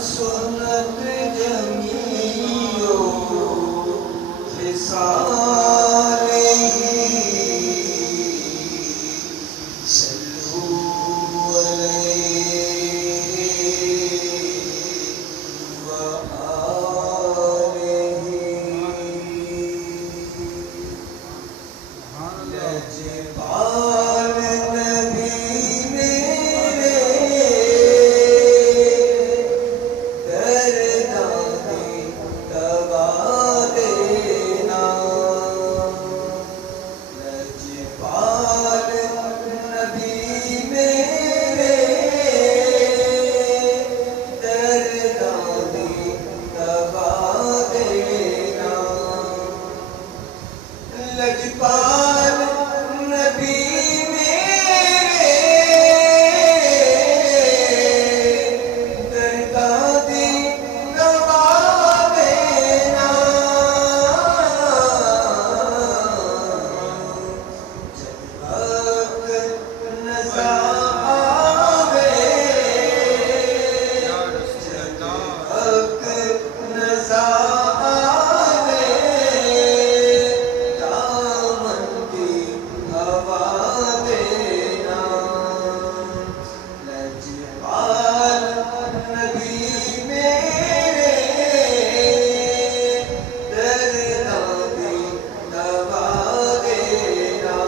सुन्नत जमीओ फिसालेही सल्लू अलैहि व आलिही लजपाल नबी मेरे दरदादे दवा देना। लजपाल नबी मेरे दरदादे दवा देना। लजपाल नबी मेरे दरदादे दवा देना। जब वक्त नज़ा आवे, जब वक्त नज़ा आवे, दामन की हवा देना। लजपाल नबी मेरे दरदादे दवा देना।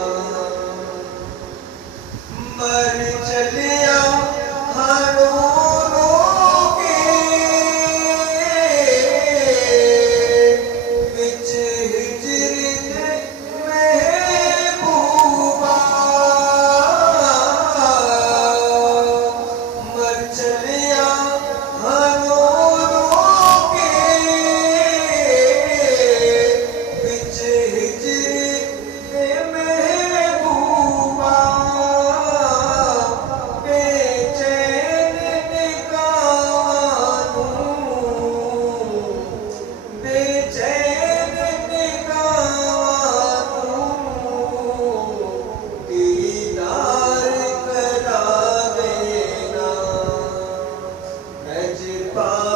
मर चलिया हारूनों के विच हिजरत महबूबा। मर चलिया हारूनों के विच हिजरत महबूबा। बेचैन निगाहों, बेचैन निगाहों दीदार करा देना। लजपाल